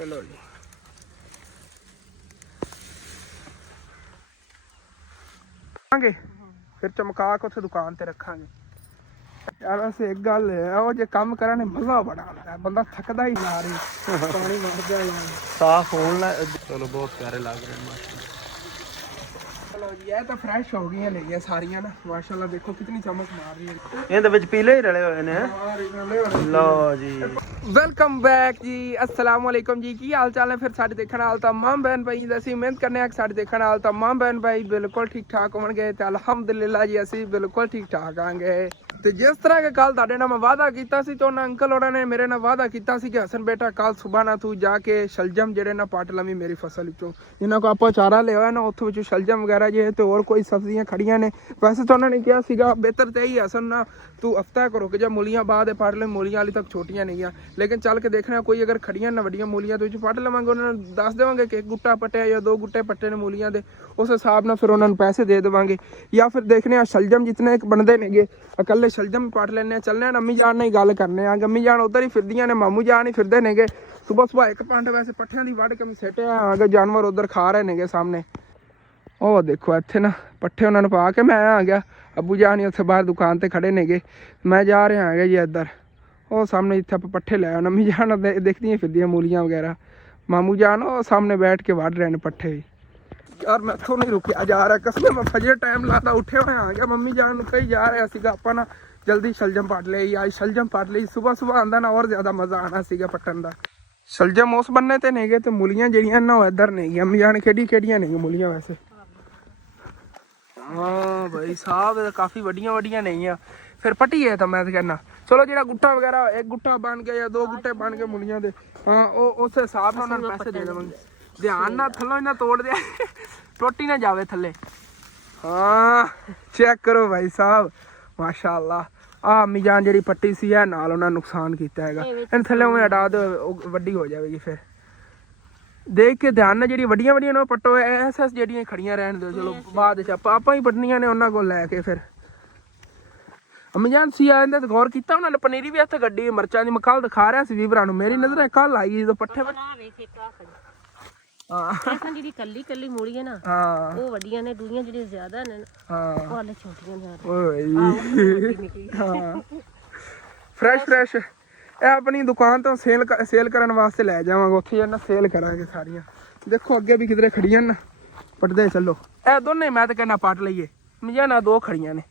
चलो जी फिर चमका के उत्थे दुकान ते रखांगे यार। वैसे एक गल है वो जे काम करने मजा बड़ा आता है, बंदा थकदा ही ना रही पानी मारदा यार साफ होना। चलो बहुत प्यारे लग रहे हैं माशाल्लाह। चलो जी ये तो फ्रेश हो गई है नहीं सारियां ना माशाल्लाह। देखो कितनी चमक मार रही है। ये तो विच पीले ही रले हुए ने। लो जी वेलकम बैक जी, अस्सलाम वालेकुम जी। की हाल चाल है फिर सारे देखने वाले तमाम बहन भाई जैसी उम्मीद करने सारे देखने वाले तमाम बहन भाई बिल्कुल ठीक ठाक होंगे। तो अलहमदुलिल्लाह जी असी बिल्कुल ठीक ठाक आंगे। तो जिस तरह के कल तुहाडे नाल मैं वादा कीता सी तो उन्होंने अंकल होरां ने मेरे नाल वादा कीता सी कि हसन बेटा कल सुबह ना तू जाके शलजम जेडे ना पट लवी मेरी फसल विचों। जिन्हां को आपां चारा लिया ना उत्थों विचों शलजम वगैरह जे ते होर कोई सब्जियां खड़ियां ने। वैसे तो उन्होंने कहा सीगा बेहतर तो यही हसन ना तू हफ्ता को रुक जा, मूलियां बाद पट ले, मूलियां हाली तक छोटियां नहीं है। लेकिन चल के देखना कोई अगर खड़ियां ना वड्डियां मूलियां तो पट लवांगे, उन्होंने दस देवांगे कि एक गुट्टा पट्टिया या दो गुट्टे पट्टे ने मूलियां दे, उस हिसाब नाल फिर उन्होंने पैसे दे देवांगे। या फिर देखने शलजम जितने बनते नेगे अकले शलजम पट लेने चलने अम्मी जान ने गल करने अम्मी जान उधर ही फिरदियां ने, मामू जान ही फिरदे नेगे। सुबह सुबह एक पंड वैसे पट्ठियां दी वड़ के मैं सिटिया आगे जानवर उधर खा रहे नेगे सामने। ओ देखो इत्थे ना पट्ठे उन्होंने पा के मैं आ गया, अबू जान ही उत्थे बाहर दुकान ते खड़े नेगे, मैं जा रहा है जी इधर। ਉਹ सामने जिथे आप पट्ठे ले आए अम्मी जान देखती फिरदियाँ मूलियां वगैरह, मामू जान वो सामने बैठ के वढ़ रहे हैं पट्ठे। यार मैं तो नहीं रुकिया जा रहा कसम, मैं फजे टाइम लाता उठे हुए आ गया। मम्मी जान कहीं जा रहा सीगा आपा ना जल्दी शलजम पट ले, आज शलजम पट ली। सुबह सुबह आंदा ना और ज्यादा मजा आना सीगा पट्टन का। शलजम उस बन्ने ते नहीं गए तो मूलियां जड़ियां ना इधर नहीं। अम्मी जान केड़ी केड़ियां नहीं मूलियां वैसे। हाँ भाई साहब काफी वड्डियां वड्डियां नहीं है फिर पट्टी है तो मैं कहना चलो जो गुट्टा वगैरह एक गुट्टा बन गया या दो गुट्टे बन गए मूलियां दे, हाँ उस हिसाब नाल उन्होंने पैसे दे देवांगे। ध्यान ना थल्लों इन्ना तोड़ दिया टुट ही ना जावे थल्ले। हाँ चेक करो भाई साहब माशाअल्लाह। अम्मी जान जी पट्टी सी है नाल उन्होंने नुकसान किया है, इन थल्ले उवें हटा दो वड्डी हो जाएगी। फिर देख के ध्यान ना जी वड्डियां वड्डियां ना पट्टो ऐस ऐस जड़ियां खड़ियां रहन दो। चलो बाद आपा ही पट्टनियां ने उन्होंने को लैके। फिर अम्मी जान सी आंदे तो गौर किया उन्होंने पनीरी भी इत्थे गड्डी मिर्चां दी मैं कल दिखा रहा सी वीवरां नूं, मेरी नज़र कल आई जो पट्ठे ਜਿਹੜੀ ਕੱਲੀ ਕੱਲੀ ਮੂਲੀ ਹੈ ਨਾ ਉਹ ਵੱਡੀਆਂ ਨੇ, ਦੂਜੀਆਂ ਜਿਹੜੀਆਂ ਜ਼ਿਆਦਾ ਨੇ ਉਹ ਵਾਲੇ ਛੋਟੀਆਂ ਨੇ। ਓਏ ਹਾਂ ਫਰੈਸ਼ ਫਰੈਸ਼ ਇਹ ਆਪਣੀ ਦੁਕਾਨ ਤੋਂ ਸੇਲ ਕਰਨ ਵਾਸਤੇ ਲੈ ਜਾਵਾਂਗੇ, ਉੱਥੇ ਜਾਣਾ ਸੇਲ ਕਰਾਂਗੇ ਸਾਰੀਆਂ। ਦੇਖੋ ਅੱਗੇ ਵੀ ਕਿਧਰੇ ਖੜੀਆਂ ਨਾ ਪਟਦੇ ਚੱਲੋ। ਇਹ ਦੋਨੇ ਮੈਂ ਤਾਂ ਕਹਿੰਦਾ ਪਟ ਲਈਏ ਮੀਆਂ ਨਾ, ਦੋ ਖੜੀਆਂ ਨੇ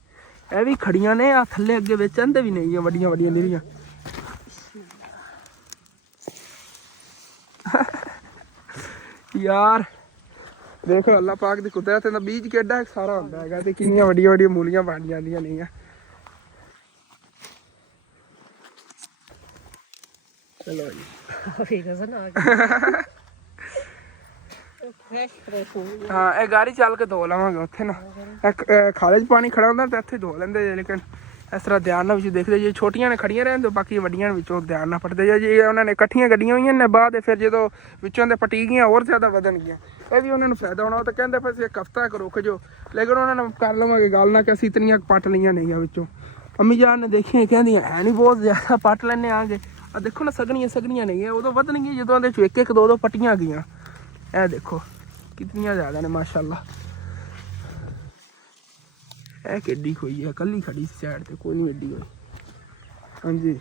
ਇਹ ਵੀ ਖੜੀਆਂ ਨੇ। ਆ ਥੱਲੇ ਅੱਗੇ ਵਿੱਚ ਆਂਦੇ ਵੀ ਨਹੀਂ ਵੱਡੀਆਂ ਵੱਡੀਆਂ ਨਿਰੀਆਂ। यार देखो अल्लाह पाक दी कुदरत है, बीज केड़ा सारा होंदा है ते कितनी वड्डियां वड्डियां मूलियां बन जांदियां नहीं है। चलो जी हाँ ये गाड़ी चल के धो लवांगे उत्थे ना, खाले च पानी खड़ा होंदा ते इत्थे धो लेंदे, लेकिन इस तरह ध्यान ना देखते जी छोटियां ने खड़ियां रहन दो, बाकी वड्डियां विचों ध्यान ना पटदे जी। उन्होंने कट्ठियां गड्डियां हुई ने बाद फिर जो विचों दे पटी गई और ज्यादा वधन गई, ये भी उन्होंने फायदा होना। तो कहते फिर एक हफ्ता रुक जो, लेकिन उन्होंने कर लवांगे गल ना कि असीं इतनियां पट लियां नहीं विचों। अम्मी जान ने देखियां कहंदियां है नहीं बहुत ज्यादा पट लैने आगे। देखो ना सगनियां सगनियां नहीं है उदों वधनगियां जदों दे एक एक दो दो पट्टियां गईयां। ए देखो कितनियां ज्यादा ने माशाअल्लाह। ए केडी खोई है कली खड़ी साइड ते कोई नहीं एडी होई। हाँ जी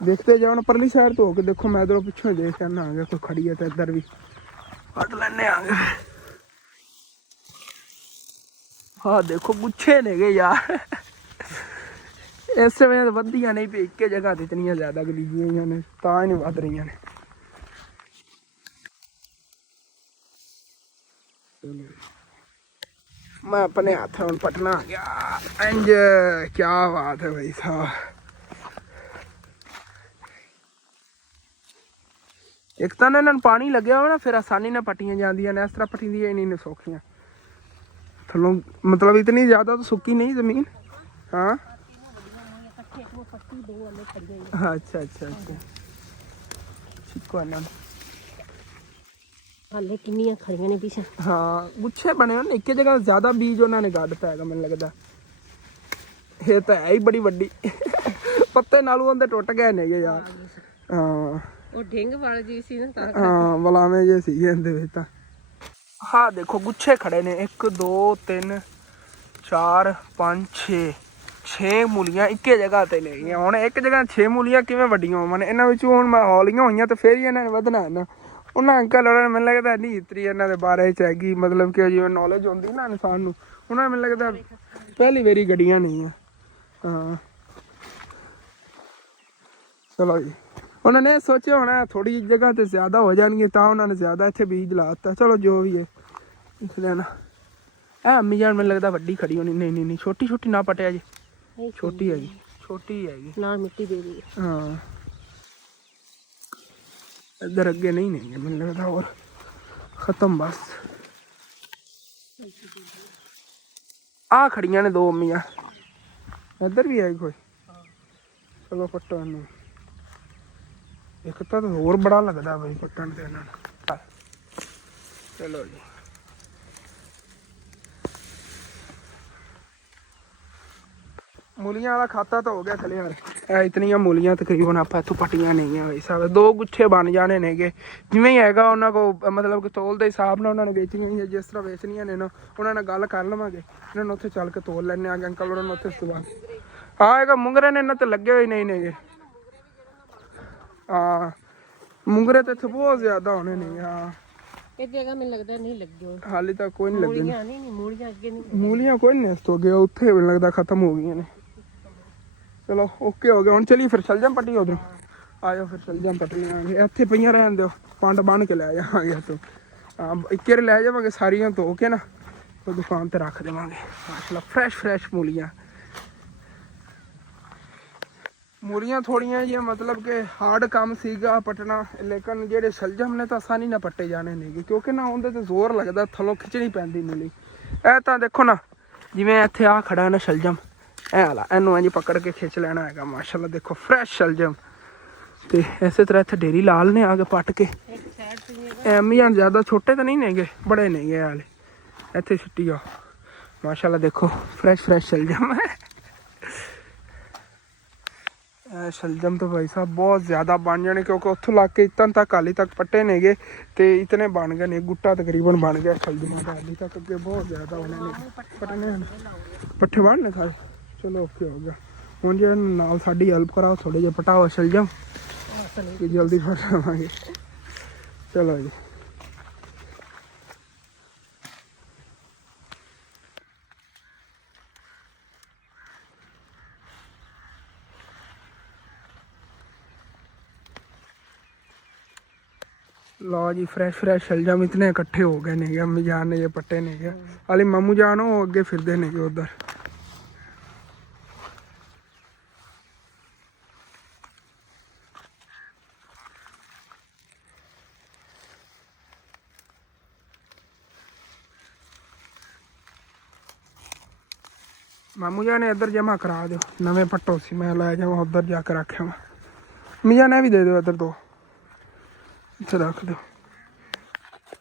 देखते जाओ ना परली साइड तो होके देखो, मैं इधरों पिछों देख आना आगे कोई खड़ी है तो इधर भी पट लेने आगे। हाँ देखो गुच्छे ने गए यार इस वजह तो वधियां नहीं पे एक जगह ते इतनी ज्यादा गलीजियां ने तां ही नहीं वध रही ने। मैं अपने हाथ में पटना आ गया इंज, क्या बात है भाई साहब। एक तो इन्होंने पानी लगे हो ना फिर आसानी ने पट्टियां जांदियां ने, इस तरह पट्टियां ही नहीं सौखियां थलों, मतलब इतनी ज्यादा तो सुक्की नहीं जमीन। हाँ अच्छा अच्छा अच्छा ठीक है ना हाले किन्नियां खड़ियां ने पीछे। हाँ गुच्छे बने हो एक जगह ज्यादा बीज उन्होंने गड्ढ पैगा मैनूं लगदा। ये तो है ही बड़ी वड्डी पत्ते नालों उनके टुट गए ने यार। हाँ ਉਹ ਢਿੰਗ ਵਾਲ ਜੀ ਸੀ ਨਾ ਤਾਂ ਹਾਂ ਬਲਾਵੇਂ ਜੇ ਸੀਗੇ ਇਹਦੇ ਵਿੱਚ ਤਾਂ। ਹਾਂ ਦੇਖੋ ਗੁੱਛੇ ਖੜੇ ਨੇ 1 2 3 4 5 6 ਮੂਲੀਆਂ ਇੱਕੇ ਜਗ੍ਹਾ ਤੇ ਨੇ ਗਈਆਂ। ਹੁਣ ਇੱਕ ਜਗ੍ਹਾ 6 ਮੂਲੀਆਂ ਕਿਵੇਂ ਵੱਡੀਆਂ ਹੋਵਣ? ਇਹਨਾਂ ਵਿੱਚੋਂ ਹੁਣ ਮੈਂ ਹੌਲੀਆਂ ਹੋਈਆਂ ਤੇ ਫੇਰ ਹੀ ਇਹਨਾਂ ਨੇ ਵਧਣਾ ਨਾ। ਉਹਨਾਂ ਅੰਕਲ ਉਹਨਾਂ ਨੇ ਮੈਨੂੰ ਲੱਗਦਾ ਨਹੀਂ ਇਤਰੀ ਇਹਨਾਂ ਦੇ ਬਾਰੇ 'ਚ ਹੈਗੀ, ਮਤਲਬ ਕਿ ਜਿਵੇਂ ਨੌਲੇਜ ਹੁੰਦੀ ਨਾ ਇਨਸਾਨ ਨੂੰ, ਉਹਨਾਂ ਨੇ ਮੈਨੂੰ ਲੱਗਦਾ ਪਹਿਲੀ ਵਾਰੀ ਗੱਡੀਆਂ ਨਹੀਂ ਆ। ਹਾਂ ਚਲੋ ਜੀ, ਉਹਨਾਂ ਨੇ ਸੋਚਿਆ ਹੋਣਾ ਥੋੜੀ ਜਿਹੀ ਜਗ੍ਹਾ ਤੇ ਜ਼ਿਆਦਾ ਹੋ ਜਾਣਗੇ ਤਾਂ ਉਹਨਾਂ ਨੇ ਜ਼ਿਆਦਾ ਇੱਥੇ ਬੀਜ ਲਾ ਦਿੱਤਾ। ਚਲੋ ਜੋ ਵੀ ਹੈ ਇਸ ਲਈ ਨਾ ਇਹ ਅੰਮੀ ਜਾਨ ਮੈਨੂੰ ਲੱਗਦਾ ਵੱਡੀ ਖੜੀ ਹੋਣੀ। ਨਹੀਂ ਨਹੀਂ ਨਹੀਂ ਛੋਟੀ ਛੋਟੀ ਨਾ ਪਟਿਆ ਜੀ, ਛੋਟੀ ਹੈਗੀ, ਛੋਟੀ ਹੈਗੀ ਨਾਲ ਮਿੱਟੀ ਦੇ ਦੀ। ਹਾਂ ਇੱਧਰ ਅੱਗੇ ਨਹੀਂ ਨਹੀਂ ਮੈਨੂੰ ਲੱਗਦਾ ਹੋਰ ਖਤਮ ਬਸ। ਆ ਖੜੀਆਂ ਨੇ 2 ਅੰਮੀਆਂ, ਇੱਧਰ ਵੀ ਹੈ ਕੋਈ। ਚਲੋ ਪੱਟੋ ਇਹਨੂੰ। ਇੱਕ ਤਾਂ ਹੋਰ ਬੜਾ ਲੱਗਦਾ ਬਈ ਪੱਟਣ ਤੇ ਇਹਨਾਂ ਨੂੰ। ਚਲੋ ਜੀ ਮੂਲੀਆਂ ਵਾਲਾ ਖਾਤਾ ਤਾਂ ਹੋ ਗਿਆ ਕਲੀਅਰ। ਇਹ ਇਤਨੀਆਂ ਮੂਲੀਆਂ ਤਕਰੀਬਨ ਆਪਾਂ ਇੱਥੋਂ ਪੱਟੀਆਂ ਨਹੀਂ ਆ। ਹਿਸਾਬ 2 ਗੁੱਛੇ ਬਣ ਜਾਣੇ ਨੇਗੇ ਜਿਵੇਂ ਹੀ ਹੈਗਾ ਉਹਨਾਂ ਕੋਲ, ਮਤਲਬ ਕਿ ਤੋਲ ਦੇ ਹਿਸਾਬ ਨਾਲ ਉਹਨਾਂ ਨੇ ਵੇਚਣੀਆਂ ਹੀ ਜਿਸ ਤਰ੍ਹਾਂ ਵੇਚਣੀਆਂ ਨੇ ਨਾ। ਉਹਨਾਂ ਨਾਲ ਗੱਲ ਕਰ ਲਵਾਂਗੇ, ਇਹਨਾਂ ਨੂੰ ਉੱਥੇ ਚੱਲ ਕੇ ਤੋਲ ਲੈਣੇ ਆ ਅੰਕਲ ਉਹਨਾਂ ਨੂੰ ਉੱਥੇ ਸਵਾਲ। ਹਾਂ ਹੈਗਾ ਮੁੰਗਰੇ ਨੇ ਇਹਨਾਂ ਤੇ ਲੱਗੇ ਹੋਏ ਨਹੀਂ ਨੇਗੇ। ਹਾਂ ਮੁੰਗਰੇ ਤੇ ਇੱਥੇ ਬਹੁਤ ਜ਼ਿਆਦਾ ਹੋਣੇ ਨੇ। ਹਾਂ ਇਹ ਜਗ੍ਹਾ ਮੈਨੂੰ ਲੱਗਦਾ ਨਹੀਂ ਲੱਗੇ ਹਾਲੇ ਤੱਕ ਕੋਈ ਨਹੀਂ ਲੱਗੇ। ਮੂਲੀਆਂ ਨਹੀਂ ਮੂਲੀਆਂ ਅੱਗੇ ਨਹੀਂ, ਮੂਲੀਆਂ ਕੋਈ ਨਹੀਂ ਇਸ ਤੋਂ ਅੱਗੇ ਉੱਥੇ ਮੈਨੂੰ ਲੱਗਦਾ ਖਤਮ ਹੋ ਗਈਆਂ ਨੇ। ਚਲੋ ਓਕੇ ਹੋ ਗਿਆ। ਹੁਣ ਚਲੀਏ ਫਿਰ ਚੱਲ ਜਾਂ ਪੱਟੀ ਉਧਰੋਂ। ਆ ਜਾਓ ਫਿਰ ਚੱਲ ਜਾਂ ਪੱਟੀ ਲਾਂਗੇ। ਇੱਥੇ ਪਈਆਂ ਰਹਿਣ ਦਿਓ, ਪੰਡ ਬੰਨ ਕੇ ਲੈ ਜਾਵਾਂਗੇ ਇੱਥੋਂ। ਹਾਂ ਇੱਕੇ ਲੈ ਜਾਵਾਂਗੇ ਸਾਰੀਆਂ ਧੋ ਕੇ ਨਾ, ਉਹ ਦੁਕਾਨ ਤੇ ਰੱਖ ਦੇਵਾਂਗੇ। ਮਾਸ਼ਾਅੱਲਾ ਫਰੈਸ਼ ਮੂਲੀਆਂ। ਮੂਲੀਆਂ ਥੋੜੀਆਂ ਜਿਹੀਆਂ ਮਤਲਬ ਕਿ ਹਾਰਡ ਕੰਮ ਸੀਗਾ ਪਟਣਾ, ਲੇਕਿਨ ਜਿਹੜੇ ਸ਼ਲਜਮ ਨੇ ਤਾਂ ਆਸਾਨੀ ਨਾਲ ਪੱਟੇ ਜਾਣੇ ਨੇਗੇ ਕਿਉਂਕਿ ਨਾ ਉਹਦੇ ਤੇ ਜ਼ੋਰ ਲੱਗਦਾ, ਥੱਲੋਂ ਖਿੱਚਣੀ ਪੈਂਦੀ ਮੂਲੀ। ਇਹ ਤਾਂ ਦੇਖੋ ਨਾ ਜਿਵੇਂ ਇੱਥੇ ਆ ਖੜਾ ਨਾ ਸ਼ਲਜਮ, ਇਹ ਵਾਲਾ ਇਹਨੂੰ ਇੰਝ ਪਕੜ ਕੇ ਖਿੱਚ ਲੈਣਾ ਹੈਗਾ। ਮਾਸ਼ਾਅੱਲਾ ਦੇਖੋ ਫਰੈਸ਼ ਸ਼ਲਜਮ। ਤੇ ਇਸੇ ਤਰ੍ਹਾਂ ਇੱਥੇ ਢੇਰੀ ਲਾਲ ਨੇ ਆ ਕੇ ਪੱਟ ਕੇ। ਐਮੀਆਂ ਜ਼ਿਆਦਾ ਛੋਟੇ ਤਾਂ ਨਹੀਂ ਨੇਗੇ, ਬੜੇ ਨੇਗੇ ਇਹ ਵਾਲੇ। ਇੱਥੇ ਛੁੱਟੀ ਆ ਮਾਸ਼ਾਅੱਲਾ ਦੇਖੋ ਫਰੈਸ਼ ਸ਼ਲਜਮ ਹੈ। शलजम तो भाई साहब बहुत ज़्यादा बन जाने क्योंकि उतों ला के इतन तक हाली तक पट्टे नेगे तो इतने बन गए ने। गुट्टा तकरीबन बन गया शलजम का, हाली तक अगे बहुत ज़्यादा होने पट्टने पट्ठे बनने सारे। चलो ओके हो गया। हूँ जो नाल साड़ी हेल्प कराओ थोड़े जे पटाओ शलजम कि जल्दी फट लवांगे। चलो जी लो जी फ्रेश शलजम इतने इकट्ठे हो गए ने। अम्मी जान ने ये पट्टे ने हाली मामू जान हो अगे फिरते ने उधर। मामू जान ने इधर जमा करा दो नवे पट्टो सी, मैं लै जावा उधर जाकर रखे। अम्मी जान भी दे दो इधर दो, इत्थे रख दो।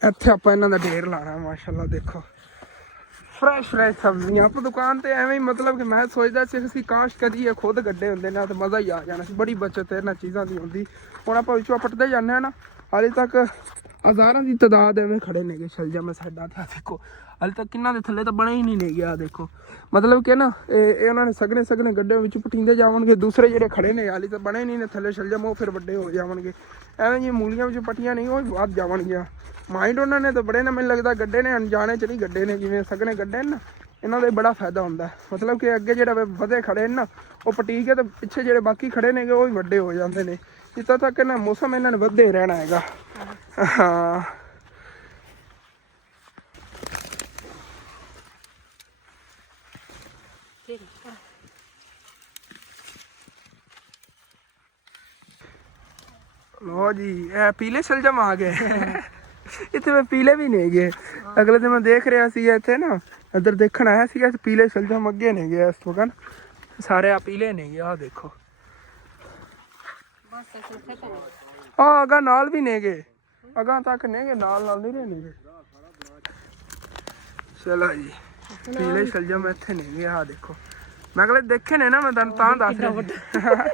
ਇੱਥੇ ਆਪਾਂ ਇਹਨਾਂ ਦਾ ਢੇਰ ਲਾਣਾ। ਮਾਸ਼ਾਅੱਲਾ ਦੇਖੋ ਫਰੈਸ਼ ਸਬਜ਼ੀਆਂ। ਆਪਾਂ ਦੁਕਾਨ ਤੇ ਐਵੇਂ ਹੀ ਮਤਲਬ ਕਿ ਮੈਂ ਸੋਚਦਾ ਸੀ ਅਸੀਂ ਕਾਸ਼ ਕਦੀ ਇਹ ਖੁਦ ਗੱਡੇ ਹੁੰਦੇ ਨਾ ਤੇ ਮਜ਼ਾ ਹੀ ਆ ਜਾਣਾ ਸੀ। ਬੜੀ ਬੱਚਤ ਇਹਨਾਂ ਚੀਜ਼ਾਂ ਦੀ ਹੁੰਦੀ। ਹੁਣ ਆਪਾਂ ਵਿੱਚੋਂ ਪੱਟਦੇ ਜਾਂਦੇ ਹਾਂ ਨਾ, ਹਾਲੇ ਤੱਕ ਹਜ਼ਾਰਾਂ ਦੀ ਤਾਦਾਦ ਐਵੇਂ ਖੜੇ ਨੇਗੇ ਸ਼ਲਜਮ ਸਾਡਾ। ਤਾਂ ਦੇਖੋ ਹਾਲੇ ਤੱਕ ਕਿੰਨਾ ਦੇ ਥੱਲੇ ਤਾਂ ਬਣੇ ਹੀ ਨਹੀਂ ਨੇ ਗਿਆ। ਦੇਖੋ ਮਤਲਬ ਕਿ ਨਾ ਇਹ ਉਹਨਾਂ ਨੇ ਸਗਨੇ ਗੱਡਿਆਂ ਵਿੱਚ ਪਟੀਂਦੇ ਜਾਵਣਗੇ। ਦੂਸਰੇ ਜਿਹੜੇ ਖੜੇ ਨੇ ਹਾਲੇ ਤਾਂ ਬਣੇ ਨਹੀਂ ਨੇ ਥੱਲੇ ਸ਼ਲਜਮ, ਉਹ ਫਿਰ ਵੱਡੇ ਹੋ ਜਾਵਣਗੇ। ਐਵੇਂ ਜਿਹੀਆਂ ਮੂਲੀਆਂ ਵਿੱਚ ਪੱਟੀਆਂ ਨਹੀਂ ਉਹ ਵੱਧ ਜਾਵਣਗੀਆਂ। ਮਾਈਂਡ ਉਹਨਾਂ ਨੇ ਤਾਂ ਬੜੇ ਨੇ ਮੈਨੂੰ ਲੱਗਦਾ ਗੱਡੇ ਨੇ ਅਣਜਾਣੇ ਚ ਨਹੀਂ ਗੱਡੇ ਨੇ। ਜਿਵੇਂ ਸਗਨੇ ਗੱਡੇ ਨੇ ਨਾ ਇਹਨਾਂ ਦਾ ਬੜਾ ਫਾਇਦਾ ਹੁੰਦਾ। ਮਤਲਬ ਕਿ ਅੱਗੇ ਜਿਹੜਾ ਵਧੇ ਖੜੇ ਨੇ ਨਾ ਉਹ ਪਟੀ ਕੇ ਤੇ ਪਿੱਛੇ ਜਿਹੜੇ ਬਾਕੀ ਖੜੇ ਨੇਗੇ ਉਹ ਵੀ ਵੱਡੇ ਹੋ ਜਾਂਦੇ ਨੇ। ਇੱਥੇ ਤੱਕ ਨਾ ਮੌਸਮ ਇਹਨਾਂ ਨੇ ਵਧੇ ਰਹਿਣਾ ਹੈਗਾ। ਹਾਂ लो जी ਇਹ ਪੀਲੇ ਸ਼ਲਜਮ ਆ ਗਏ। ਇੱਥੇ ਮੈਂ ਪੀਲੇ ਵੀ ਨਹੀਂ ਗਏ। ਅਗਲੇ ਦਿਨ ਮੈਂ ਦੇਖ ਰਿਹਾ ਸੀ ਇੱਥੇ ਨਾ, ਇੱਧਰ ਦੇਖਣ ਆਇਆ ਸੀਗਾ ਪੀਲੇ ਸ਼ਲਜਮ ਅੱਗੇ ਨਹੀਂ ਗਏ। ਇਸ ਵਕਤ ਸਾਰੇ ਆ ਪੀਲੇ ਨਹੀਂ ਗਏ। ਆਹ ਦੇਖੋ ਆਹ ਅਗਾ ਨਾਲ ਵੀ ਨਹੀਂ ਗਏ, ਅਗਾਂ ਤੱਕ ਨਹੀਂ ਗਏ, ਨਾਲ ਨਹੀਂ ਰਹੇ ਗਏ। ਚਲੋ ਜੀ ਪੀਲੇ ਸ਼ਲਜਮ ਇੱਥੇ ਨਹੀਂ ਗਏ। ਆਹ ਦੇਖੋ ਮੈਂ ਅਗਲੇ ਦੇਖੇ ਨੇ ਨਾ, ਮੈਂ ਤੁਹਾਨੂੰ ਤਾਂ ਦੱਸ ਰਿਹਾ।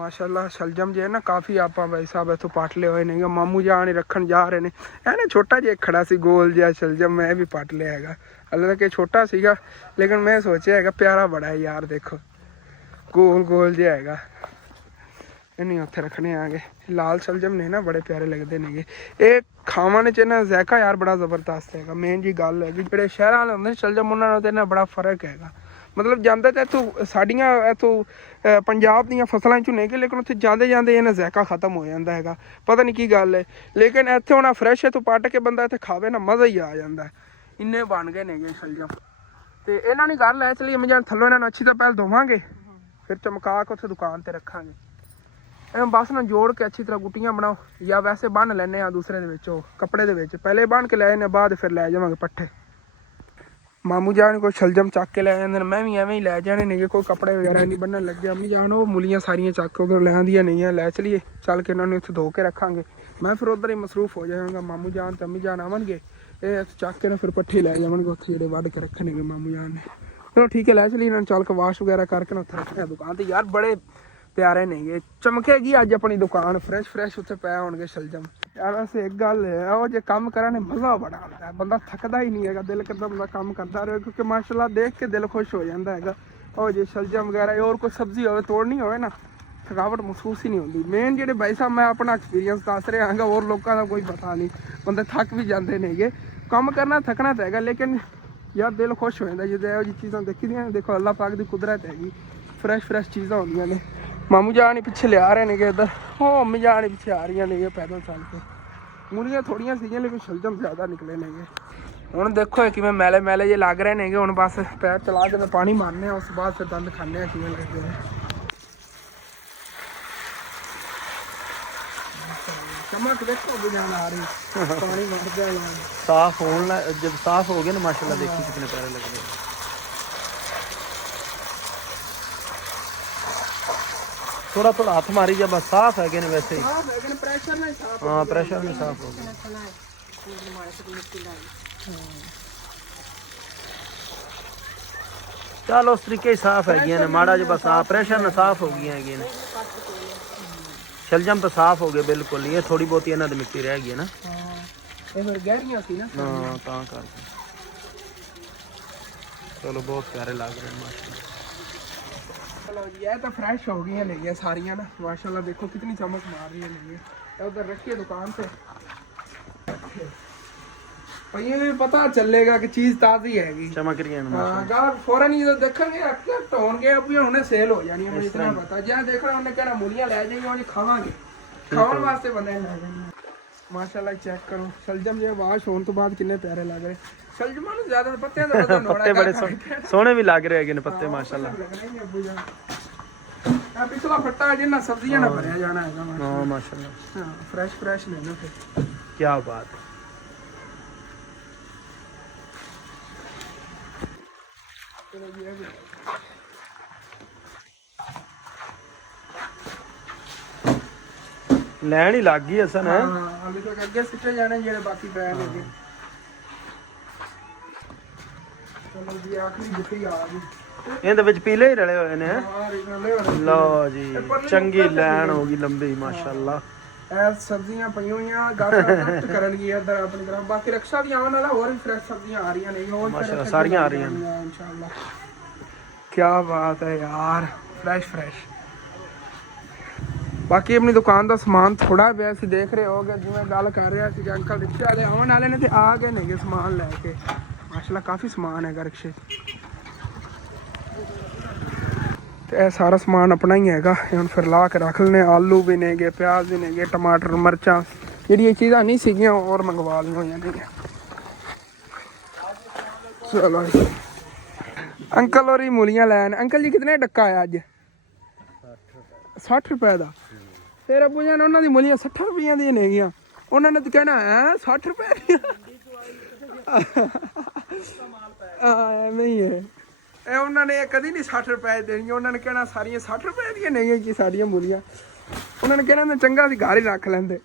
ਮਾਸ਼ਾਅੱਲਾ ਸ਼ਲਜਮ ਜੇ ਨਾ ਕਾਫੀ ਆਪਾਂ ਬਾਈ ਸਾਹਿਬ ਇੱਥੋਂ ਪੱਟ ਲਏ ਹੋਏ ਨੇ। ਮਾਮੂ ਜਾਨ ਹੀ ਰੱਖਣ ਜਾ ਰਹੇ ਨੇ। ਇਹ ਨਾ ਛੋਟਾ ਜਿਹਾ ਖੜਾ ਸੀ ਗੋਲ ਜਿਹਾ ਸ਼ਲਜਮ, ਮੈਂ ਵੀ ਪੱਟ ਲਿਆ ਹੈਗਾ। ਹਾਲੇ ਕਿ ਛੋਟਾ ਸੀਗਾ ਲੇਕਿਨ ਮੈਂ ਸੋਚਿਆ ਹੈਗਾ ਪਿਆਰਾ ਬੜਾ ਹੈ ਯਾਰ, ਦੇਖੋ ਗੋਲ ਗੋਲ ਜਿਹਾ ਹੈਗਾ। ਇਹਨੂੰ ਉੱਥੇ ਰੱਖਣੇ ਆਗੇ। ਲਾਲ ਸ਼ਲਜਮ ਨੇ ਨਾ ਬੜੇ ਪਿਆਰੇ ਲੱਗਦੇ ਨੇਗੇ। ਇਹ ਖਾਵਣ 'ਚ ਨਾ ਜ਼ਾਇਕਾ ਯਾਰ ਬੜਾ ਜ਼ਬਰਦਸਤ ਹੈਗਾ। ਮੇਨ ਜੀ ਗੱਲ ਹੈਗੀ ਜਿਹੜੇ ਸ਼ਹਿਰਾਂ ਵਾਲੇ ਹੁੰਦੇ ਨੇ ਸ਼ਲਜਮ, ਉਹਨਾਂ ਨਾਲ ਤੇ ਨਾ ਬੜਾ ਫਰਕ ਹੈਗਾ। ਮਤਲਬ ਜਾਂਦੇ ਤਾਂ ਇੱਥੋਂ ਸਾਡੀਆਂ ਇੱਥੋਂ ਪੰਜਾਬ ਦੀਆਂ ਫਸਲਾਂ 'ਚੋਂ ਨੇਗੇ, ਲੇਕਿਨ ਉੱਥੇ ਜਾਂਦੇ ਜਾਂਦੇ ਇਹਨਾਂ ਜ਼ਾਇਕਾ ਖਤਮ ਹੋ ਜਾਂਦਾ ਹੈਗਾ। ਪਤਾ ਨਹੀਂ ਕੀ ਗੱਲ ਹੈ, ਲੇਕਿਨ ਇੱਥੇ ਹੁਣ ਫਰੈਸ਼ ਇੱਥੋਂ ਪੱਟ ਕੇ ਬੰਦਾ ਇੱਥੇ ਖਾਵੇ ਨਾ ਮਜ਼ਾ ਹੀ ਆ ਜਾਂਦਾ। ਇੰਨੇ ਬਣ ਗਏ ਨੇਗੇ ਸ਼ਲਜਮ। ਤੇ ਇਹਨਾਂ ਨੇ ਘਰ ਲੈ ਚਲੀ ਮੈਂ ਥੱਲੋਂ ਇਹਨਾਂ ਨੂੰ ਅੱਛੀ ਤਾਂ ਪਹਿਲ ਧੋਵਾਂਗੇ, ਫਿਰ ਚਮਕਾ ਕੇ ਉੱਥੇ ਦੁਕਾਨ ਤੇ ਰੱਖਾਂਗੇ। ਇਹਨੂੰ ਬਸ ਨਾ ਜੋੜ ਕੇ ਅੱਛੀ ਤਰ੍ਹਾਂ ਗੁੱਟੀਆਂ ਬਣਾਓ, ਜਾਂ ਵੈਸੇ ਬੰਨ ਲੈਂਦੇ ਹਾਂ ਦੂਸਰੇ ਦੇ ਵਿੱਚ, ਉਹ ਕੱਪੜੇ ਦੇ ਵਿੱਚ ਪਹਿਲੇ ਬੰਨ ਕੇ ਲੈ ਜਾਂਦੇ ਬਾਅਦ ਫਿਰ ਲੈ ਜਾਵਾਂਗੇ ਪੱਠੇ। ਮਾਮੂ ਜਾਨ ਕੋਈ ਸ਼ਲਜਮ ਚੱਕ ਕੇ ਲੈ ਜਾਂਦੇ ਨੇ, ਮੈਂ ਵੀ ਐਵੇਂ ਹੀ ਲੈ ਜਾਣੇ ਨੇਗੇ। ਕੋਈ ਕੱਪੜੇ ਵਗੈਰਾ ਨਹੀਂ ਬੰਨਣ ਲੱਗਿਆ। ਅੰਮੀ ਜਾਨ ਉਹ ਮੂਲੀਆਂ ਸਾਰੀਆਂ ਚੱਕ ਕੇ ਉਧਰ ਲੈ ਆਉਂਦੀਆਂ ਨਹੀਂ ਆ, ਲੈ ਚਲੀਏ ਚੱਲ ਕੇ ਇਹਨਾਂ ਨੂੰ ਇੱਥੇ ਧੋ ਕੇ ਰੱਖਾਂਗੇ। ਮੈਂ ਫਿਰ ਉੱਧਰ ਹੀ ਮਸਰੂਫ ਹੋ ਜਾਵਾਂਗਾ। ਮਾਮੂ ਜਾਨ ਤੇ ਅੰਮੀ ਜਾਨ ਆਵਣਗੇ, ਇਹ ਚੱਕ ਕੇ ਨਾ ਫਿਰ ਪੱਠੇ ਲੈ ਜਾਵਣਗੇ ਉੱਥੇ ਜਿਹੜੇ ਵੱਢ ਕੇ ਰੱਖਣਗੇ ਮਾਮੂ ਜਾਨ ਨੇ। ਚਲੋ ਠੀਕ ਹੈ, ਲੈ ਚਲੀਏ ਇਹਨਾਂ ਨੂੰ ਚੱਲ ਕੇ ਵਾਸ਼ ਵਗੈਰਾ ਕਰਕੇ ਨਾ ਉੱਥੇ ਰੱਖਿਆ ਦੁਕਾਨ ਤੇ। ਯਾਰ ਬੜੇ ਪਿਆਰੇ ਨੇਗੇ, ਚਮਕੇਗੀ ਅੱਜ ਆਪਣੀ ਦੁਕਾਨ, ਫਰੈਸ਼ ਉੱਥੇ ਪਏ ਹੋਣਗੇ ਸ਼ਲਜਮ। ਯਾਰ ਵੈਸੇ ਇੱਕ ਗੱਲ ਹੈ, ਉਹ ਜੇ ਕੰਮ ਕਰਨ ਨੇ ਮਜ਼ਾ ਬੜਾ ਆਉਂਦਾ ਹੈ, ਬੰਦਾ ਥੱਕਦਾ ਹੀ ਨਹੀਂ ਹੈਗਾ। ਦਿਲ ਕਰਦਾ ਬੰਦਾ ਕੰਮ ਕਰਦਾ ਰਹੇ, ਕਿਉਂਕਿ ਮਾਸ਼ਾਅੱਲਾ ਦੇਖ ਕੇ ਦਿਲ ਖੁਸ਼ ਹੋ ਜਾਂਦਾ ਹੈਗਾ। ਉਹ ਜੇ ਸ਼ਲਜਮ ਵਗੈਰਾ ਹੋਰ ਕੋਈ ਸਬਜ਼ੀ ਹੋਵੇ ਤੋੜਨੀ ਹੋਵੇ ਨਾ, ਥਕਾਵਟ ਮਹਿਸੂਸ ਹੀ ਨਹੀਂ ਹੁੰਦੀ। ਮੇਨ ਜਿਹੜੇ ਭਾਈ ਸਾਹਿਬ ਮੈਂ ਆਪਣਾ ਐਕਸਪੀਰੀਅੰਸ ਦੱਸ ਰਿਹਾ ਹਾਂਗਾ, ਹੋਰ ਲੋਕਾਂ ਦਾ ਕੋਈ ਪਤਾ ਨਹੀਂ। ਬੰਦੇ ਥੱਕ ਵੀ ਜਾਂਦੇ ਨੇਗੇ, ਕੰਮ ਕਰਨਾ ਥੱਕਣਾ ਤਾਂ ਹੈਗਾ, ਲੇਕਿਨ ਯਾਰ ਦਿਲ ਖੁਸ਼ ਹੋ ਜਾਂਦਾ ਜਦੋਂ ਇਹੋ ਜਿਹੀ ਚੀਜ਼ਾਂ ਦੇਖੀ ਦੀਆਂ ਨੇ। ਦੇਖੋ ਅੱਲਾਹ ਪਾਕ ਦੀ ਕੁਦਰਤ ਹੈਗੀ, ਫਰੈਸ਼ ਚੀਜ਼ਾਂ ਹੁੰਦੀਆਂ ਨੇ। ਮਾਮੂ ਜਾਨ ਹੀ ਪਿੱਛੇ ਲਿਆ ਰਹੇ ਨੇਗੇ ਇੱਧਰ, ਉਹ ਅੰਮੀ ਜਾਨ ਹੀ ਪਿੱਛੇ ਆ ਰਹੀਆਂ ਨੇਗੇ ਪੈਦਲ ਚੱਲ ਕੇ। ਮੂਲੀਆਂ ਥੋੜੀਆਂ ਸੀਗੀਆਂ ਲੇਕਿਨ ਸ਼ਲਜਮ ਜ਼ਿਆਦਾ ਨਿਕਲੇ ਨੇਗੇ। ਹੁਣ ਦੇਖੋ ਇਹ ਕਿਵੇਂ ਮੈਲੇ ਜੇ ਲੱਗ ਰਹੇ ਨੇਗੇ। ਹੁਣ ਬਸ ਪੈਰ ਚਲਾ ਕੇ ਪਾਣੀ ਮਾਰਨੇ ਆ, ਉਸ ਤੋਂ ਬਾਅਦ ਫਿਰ ਦੰਦ ਖਾਣੇ ਆ ਕਿਵੇਂ ਲੱਗਦੇ ਨੇ। चमक देखो बुझाना आ रही पानी भर जाएगा साफ होना। जब साफ हो गया ना माशाल्लाह, देखिए कितने प्यारे लग रहे हैं। थोड़ा थोड़ा हाथ मारी जब बस साफ है कि नहीं वैसे ही। प्रेशर नहीं साफ। हाँ प्रेशर नहीं साफ हो गया। चलो उस तरीके ही साफ है गया माड़ा जो बस। हाँ प्रेशर ना साफ हो गया है। शलजम तो साफ हो गए बिल्कुल। ये थोड़ी बहुत इन्हां दी मिट्टी रह गई है ना। ये फिर गहरियां सी ना। हां ता कर। चलो बहुत प्यारे लग रहे हैं माशाल्लाह। चलो जी ये तो फ्रेश हो गई है ये सारियां ना माशाल्लाह। देखो कितनी चमक मार रही है ये। उधर रखिए दुकान पे, और ये भी पता चलेगा कि चीज ताजी हैगी, चमक रही है ना। हां गाहक फौरन ही देखेंगे एक्सेप्ट होंगे। अब ये हुने सेल हो जानी है, मुझे इतना पता। जे देखना उन्हें कहना मूलियां ले जाइए और खावांगे, खावन वास्ते बंदे ले जाएंगे। माशाल्लाह चेक करो शलजम ये वाश होने तो बाद कितने प्यारे लग रहे। शलजम में ज्यादा पत्ते तो पत्ते बड़े सोने भी लग रहे हैं पत्ते माशाल्लाह। पिछला फट्टा जिन्ना सब्जियां ना भरया जाना है। हां माशाल्लाह। हां फ्रेश लेना फिर क्या बात है। लैन ही लग गई असन है। अभी तक अगे सिटे जाने जेड़े बाकी पै ने। चलो जी आखिरी जितनी आ गई। ਇਹਦੇ ਵਿੱਚ ਪੀਲੇ ਹੀ ਰਲੇ ਹੋਏ ਨੇ। ਲਓ ਜੀ ਚੰਗੀ ਲਾਈਨ ਹੋ ਗਈ ਲੰਬੀ ਮਾਸ਼ਾਅੱਲਾ। ਇਹ ਸਬਜ਼ੀਆਂ ਪਈਆਂ ਹੋਈਆਂ ਗਾਸਾ ਕਰਨਗੀ ਇੱਧਰ ਆਪਣੀ ਤਰ੍ਹਾਂ। ਬਾਕੀ ਰਕਸ਼ਾ ਦੀਆਂ ਆਉਣ ਵਾਲਾ ਹੋਰ ਵੀ ਫਰੈਸ਼ ਸਬਜ਼ੀਆਂ ਆ ਰਹੀਆਂ ਨੇ ਮਾਸ਼ਾਅੱਲਾ, ਸਾਰੀਆਂ ਆ ਰਹੀਆਂ ਨੇ इंशाल्लाह। क्या बात है यार, फ्रेश। बाकी अपनी दुकान का समान थोड़ा पिया सी, देख रहे हो जिवें गल कर रहा सी अंकल रिक्शे वाले आने वाले ने ते आ गए ने समान लैके। माशाल्लाह काफ़ी समान है रिक्शे। तो यह सारा समान अपना ही हैगा। हम फिर ला के रख लेने। आलू भी नेगे, प्याज भी नेगे, टमाटर मिर्चा जी चीज़ां नहीं सीगियां और मंगवा ली हुई ने। चलो अंकल और ही मूलियां लैन। अंकल जी कितने डक्का है अज? 60 रुपए का। फिर अबू जान उन्होंने मूलियां 60 रुपये दी नेगियां, उन्होंने तो कहना है 60 रुपए नहीं है। उन्होंने कभी नहीं 60 रुपए देनी, उन्होंने कहना सारिया 60 रुपए दी नहीं कि सारिया मूलियां। उन्होंने कहना चंगा सी घर ही रख लेंदे।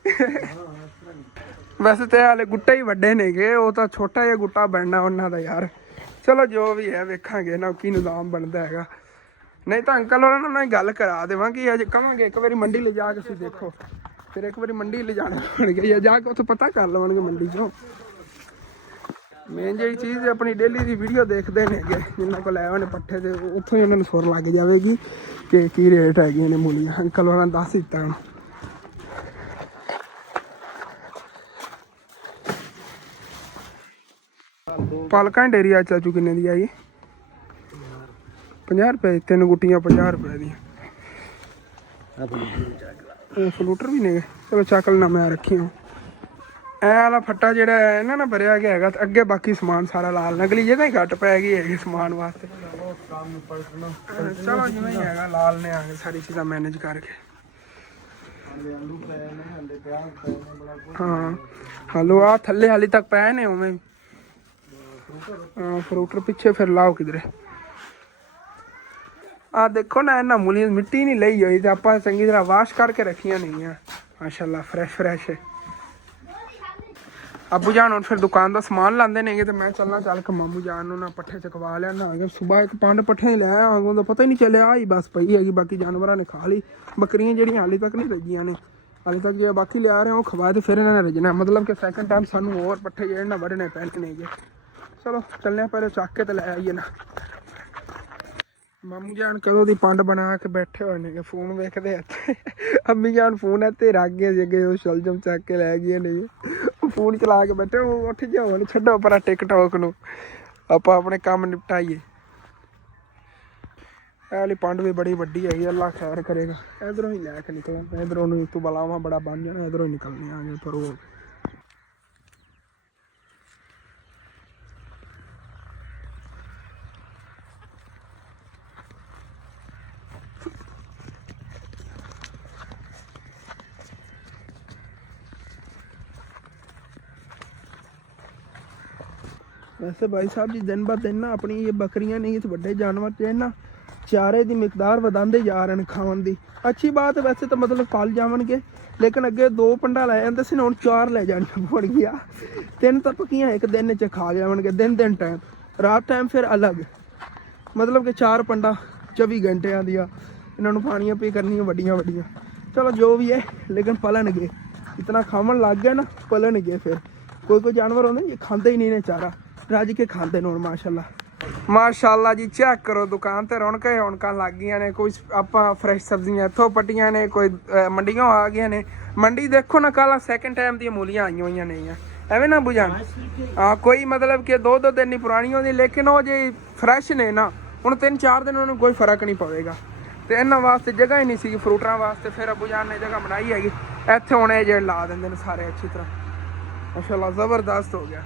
वैसे तो हाले गुट्टे ही वड्डे नेगे, वो तो छोटा जिहा गुट्टा बनना उन्हों का यार। चलो जो भी है वेखांगे ना की निज़ाम बनता है। ਨਹੀਂ ਤਾਂ ਅੰਕਲ ਹੋਰਾਂ ਨਾਲ ਗੱਲ ਕਰਾ ਦੇਵਾਂਗੇ, ਅੱਜ ਕਵਾਂਗੇ ਇੱਕ ਵਾਰੀ ਮੰਡੀ ਲਿਜਾ ਕੇ ਤੁਸੀਂ ਦੇਖੋ, ਫਿਰ ਇੱਕ ਵਾਰੀ ਮੰਡੀ ਲਿਜਾਣਾ ਹੋਣਗੇ ਜਾਂ ਜਾ ਕੇ ਉੱਥੇ ਪਤਾ ਕਰ ਲਵਾਂਗੇ ਮੰਡੀ ਚੋਂ। ਮੇਨ ਜਿਹੜੀ ਚੀਜ਼ ਆਪਣੀ ਡੇਲੀ ਦੀ ਵੀਡੀਓ ਦੇਖਦੇ ਨੇਗੇ ਜਿਨ੍ਹਾਂ ਕੋਲ ਆਏ ਹੋਏ ਨੇ ਪੱਠੇ ਤੇ, ਉੱਥੋਂ ਹੀ ਉਹਨਾਂ ਨੂੰ ਸੁਰ ਲੱਗ ਜਾਵੇਗੀ ਕਿ ਕੀ ਰੇਟ ਹੈਗੀਆਂ ਨੇ ਮੂਲੀਆਂ। ਅੰਕਲ ਹੋਰਾਂ ਦੱਸ ਦਿੱਤਾ ਹੁਣ। ਪਾਲਕਾਂ ਡੇਰੀ ਆ ਚਾਚੂ ਕਿੰਨੇ ਦੀ ਆਈ? 50 ਰੁਪਏ 3 ਗੁੱਟੀਆਂ 50 ਰੁਪਏ ਦੀਆਂ। ਫਲੂਟਰ ਵੀ ਨੇ, ਚਲੋ ਚੱਕਲ ਨਾ ਮੈਂ ਰੱਖੀ ਹਾਂ। ਐ ਵਾਲਾ ਫੱਟਾ ਜਿਹੜਾ ਹੈ ਇਹਨਾਂ ਨਾਲ ਭਰਿਆ ਗਿਆ ਹੈਗਾ, ਅੱਗੇ ਬਾਕੀ ਸਮਾਨ ਸਾਰਾ ਲਾਲ, ਨਕਲੀ ਜਗ੍ਹਾ ਹੀ ਘੱਟ ਪੈ ਗਈ ਹੈਗੀ ਸਮਾਨ ਵਾਸਤੇ। ਚਲੋ ਜਿਵੇਂ ਹੀ ਹੈਗਾ ਲਾਲ ਨੇ ਆ ਕੇ ਸਾਰੀ ਚੀਜ਼ਾਂ ਮੈਨੇਜ ਕਰਕੇ। ਹਾਂ ਹਲੋ ਆ ਥੱਲੇ ਹਾਲੇ ਤੱਕ ਪਏ ਨੇ ਉਵੇਂ। ਹਾਂ ਫਰੂਟਰ ਪਿੱਛੇ ਫਿਰ ਲਾਓ ਕਿਧਰੇ। ਆ ਦੇਖੋ ਨਾ ਇਹਨਾਂ ਮੂਲੀਆਂ ਮਿੱਟੀ ਨਹੀਂ ਲਈ ਹੋਈ ਤੇ ਆਪਾਂ ਚੰਗੀ ਤਰ੍ਹਾਂ ਵਾਸ਼ ਕਰਕੇ ਰੱਖੀਆਂ ਨਹੀਂ ਆ, ਮਾਸ਼ਾਅੱਲਾ ਫਰੈਸ਼। ਅੱਬੂ ਜਾਨ ਹੁਣ ਫਿਰ ਦੁਕਾਨ ਦਾ ਸਮਾਨ ਲਾਉਂਦੇ ਨੇਗੇ ਤੇ ਮੈਂ ਚੱਲ ਕੇ ਮਾਮੂ ਜਾਨ ਨੂੰ ਨਾ ਪੱਠੇ ਚਕਵਾ ਲਿਆਣਾ ਹੈਗਾ। ਸੁਬਾਹ ਇੱਕ 5 ਪੱਠੇ ਲੈ ਆਇਆ ਉਹਦਾ ਪਤਾ ਹੀ ਨਹੀਂ ਚੱਲਿਆ, ਆਹੀ ਬਸ ਪਈ ਹੈਗੀ, ਬਾਕੀ ਜਾਨਵਰਾਂ ਨੇ ਖਾ ਲਈ। ਬੱਕਰੀਆਂ ਜਿਹੜੀਆਂ ਹਾਲੇ ਤੱਕ ਨਹੀਂ ਰੱਜੀਆਂ ਨੇ, ਹਾਲੇ ਤੱਕ ਜੇ ਬਾਕੀ ਲਿਆ ਰਹੇ ਉਹ ਖਵਾ ਤੇ ਫਿਰ ਇਹਨਾਂ ਨੇ ਰੱਜਣਾ, ਮਤਲਬ ਕਿ ਸੈਕਿੰਡ ਟਾਈਮ ਸਾਨੂੰ ਹੋਰ ਪੱਠੇ ਜਿਹੜੇ ਨਾ ਵੱਢਣੇ ਪੈਣੇ ਨੇਗੇ। ਚਲੋ ਚੱਲਣੇ ਪਹਿਲੇ ਚੱਕ ਕੇ ਤੇ ਲੈ ਆਈਏ ਨਾ। ਮਾਮੂ ਜਾਨ ਕਦੋਂ ਦੀ ਪੰਡ ਬਣਾ ਕੇ ਬੈਠੇ ਹੋਏ ਨੇ, ਫੋਨ ਵੇਖਦੇ ਇੱਥੇ। ਅੰਮੀ ਜਾਨ ਫੋਨ ਇੱਥੇ ਰੱਖ ਗਏ ਸੀਗੇ, ਉਹ ਸ਼ਲਜਮ ਚੱਕ ਕੇ ਲੈ ਗਏ ਨੇ, ਫੋਨ ਚਲਾ ਕੇ ਬੈਠੇ। ਉਹ ਉੱਠ ਜਾਓ ਛੱਡੋ ਪਰ ਟਿਕਟੋਕ ਨੂੰ, ਆਪਾਂ ਆਪਣੇ ਕੰਮ ਨਿਪਟਾਈਏ। ਇਹ ਵਾਲੀ ਪੰਡ ਵੀ ਬੜੀ ਵੱਡੀ ਹੈਗੀ, ਅੱਲਾ ਖੈਰ ਕਰੇਗਾ। ਇਧਰੋਂ ਹੀ ਲੈ ਕੇ ਨਿਕਲਣਾ, ਇਧਰੋਂ ਨੂੰ ਤੂੰ ਬਲਾਵਾ ਬੜਾ ਬਣ ਜਾਣਾ, ਇਧਰੋਂ ਹੀ ਨਿਕਲਣੇ ਆ ਗਏ। ਪਰ ਉਹ वैसे भाई साहब जी दिन ब दिन ना अपनी ये बकरियां नहीं इस बड़े जानवर जो है ना चारे की मिकदार वधाते जा रहे हैं खावन की। अच्छी बात है वैसे तो, मतलब फल जावनगे, लेकिन अगे 2 पंडा लै जाते सी, हुण 4 लै जानियां पड़ गया। 3 तो पक्कियां एक दिन च खा जावनगे, दिन टाइम, रात टाइम फिर अलग, मतलब कि 4 पंडा 24 घंटिया दिया इन्होंने पानियां पी करनियां वड्डियां। चलो जो भी है, लेकिन पलनगे, इतना खावन लग गए ना पलनगे। फिर कोई जानवर होंगे ये खाते ही नहीं ने चारा, रज के खाते ने। माशाअल्लाह जी चेक करो दुकान ते रौनकां लग गई ने। कोई आप फ्रैश सब्जियां इत्थों पट्टियां ने, कोई मंडियों आ गई ने। मंडी देखो ना कल सैकेंड टाइम दी मूलियां आई हुई नहीं एवं ना बुझान। हाँ कोई मतलब कि 2 दिन ही पुरानी होती, लेकिन वो जे फ्रैश ने ना हुण 3-4 दिन उन्होंने कोई फर्क नहीं पवेगा। तो इन्होंने वास्ते जगह ही नहीं सी फ्रूटरां वास्ते, फिर अबू जान ने जगह बनाई हैगी। इत्थे हुण ये ला देंदे ने सारे अच्छी तरह, माशाअल्लाह जबरदस्त हो गया।